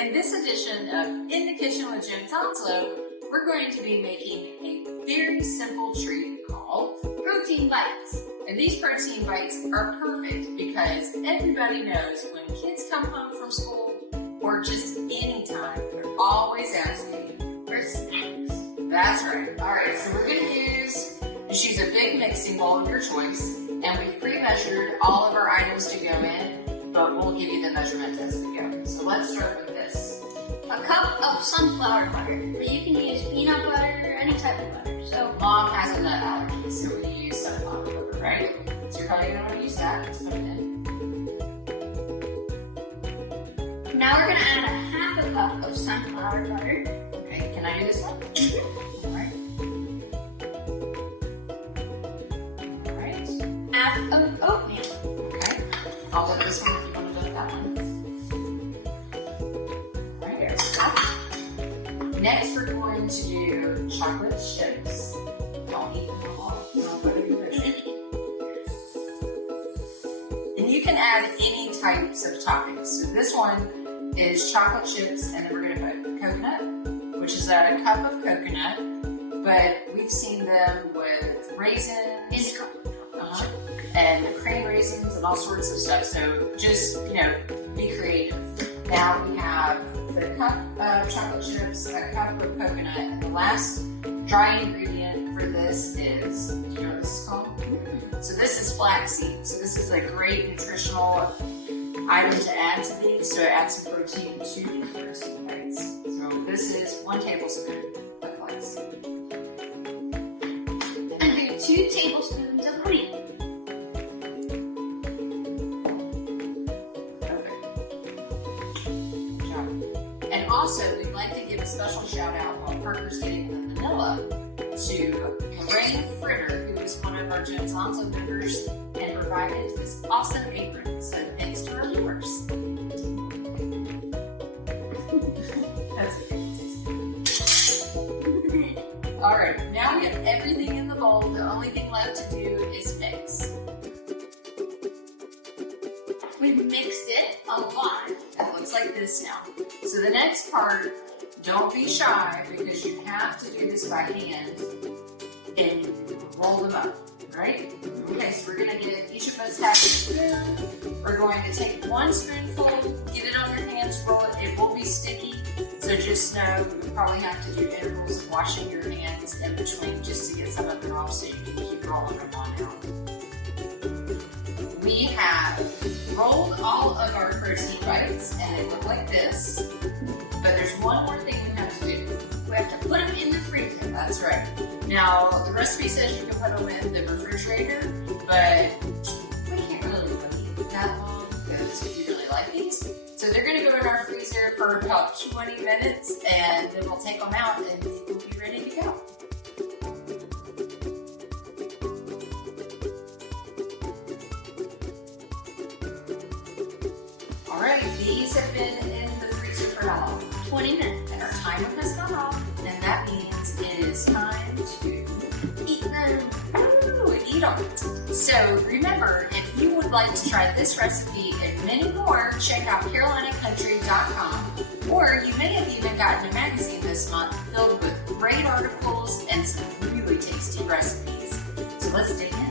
In this edition of In the Kitchen with Jen Tonslow, we're going to be making a very simple treat called protein bites. And these protein bites are perfect because everybody knows when kids come home from school or just any time, they're always asking For snacks. That's right. All right, so we're going to use a big mixing bowl of your choice, and we've pre-measured all of our items to go in, but we'll give you the measurements as we go. So let's start with this. A cup of sunflower butter, but you can use peanut butter or any type of butter. So Mom has a nut allergy, so we use sunflower butter, right? So you're probably going to want to use that. Let's put it in. now we're gonna add a half a cup of sunflower butter. Okay, can I do this one? All right. All right. Half of oatmeal. Okay. I'll put this one if you want to put that one. All right, there's that. Next, we're going to do chocolate chips. Don't eat them all. And you can add any types of toppings. So this one is chocolate chips, and then we're going to put coconut, which is a cup of coconut, but we've seen them with raisins and cream raisins and all sorts of stuff. So just, be creative. Now we have the cup of chocolate chips, a cup of coconut, and the last dry ingredient for this is, do you know what this is called? So this is flaxseed. So this is a great nutritional item to add to these, so it adds some protein to the protein bites. So this is 1 tablespoon of flaxseed. And do 2 tablespoons of honey. Perfect. Good job. And also, we'd like to give a special shout out while Parker's getting the vanilla to Lorraine Fritter, who is one of our Jen Tonslow members and provided this awesome apron. So thanks to our viewers. That's okay. All right, now we have everything in the bowl. The only thing left to do is mix. We've mixed it a lot. It looks like this now. So the next part, don't be shy because you have to do this by hand and roll them up, right? Okay, so we're gonna get each of us half a spoon. We're going to take 1 spoonful, get it on your hands, roll it. It will be sticky, so just know you probably have to do intervals of washing your hands in between just to get some of it off so you can keep rolling them on out. We have rolled all of our protein bites and they look like this, but there's one more thing we have to do. We have to put them in the freezer. That's right. Now, the recipe says you can put them in the refrigerator, but we can't really leave them that long because we really like these. So they're going to go in our freezer for about 20 minutes, and then we'll take them out and we'll be ready to go. All right, these have been in the freezer for how long? 20 minutes. And our timer has gone off, and that means it is time to Eat them. eat them. So remember, if you would like to try this recipe and many more, check out carolinacountry.com, or you may have even gotten a magazine this month filled with great articles and some really tasty recipes. So let's dig in.